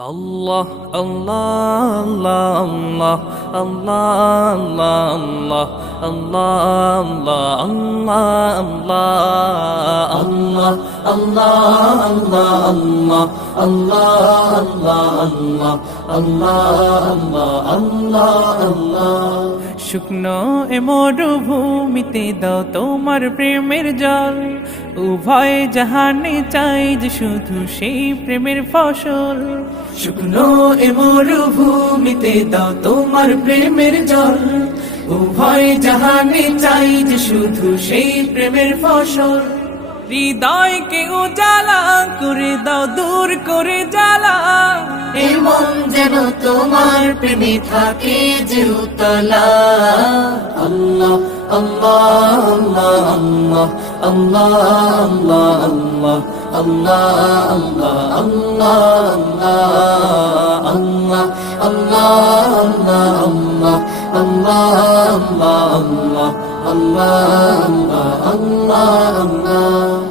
Allah, Allah, Allah, Allah, Allah, Allah, Allah, Allah, Allah, Allah, Allah, Allah, Allah, Allah, Allah. শুকনো এ মরুভূমিতে দাও তোমার প্রেমের জল, উভয় জাহানে চাই যে শুধু সেই প্রেমের ফসল। শুকনো এ মরুভূমিতে দাও তোমার প্রেমের জল, উভয় জাহানে চাই যে শুধু সেই প্রেমের ফসল। হৃদয়কে উজালা করে দাও, দূর করে জ্বালা, এমন যেন তোমার প্রেমে থাকে যে উতলা। আল্লাহ আল্লাহ আল্লাহ আল্লাহ আল্লাহ আল্লাহ আল্লাহ আল্লাহ আল্লাহ আল্লাহ আল্লাহ আল্লাহ আল্লাহ আল্লাহ আল্লাহ আল্লাহ আল্লাহ আল্লাহ।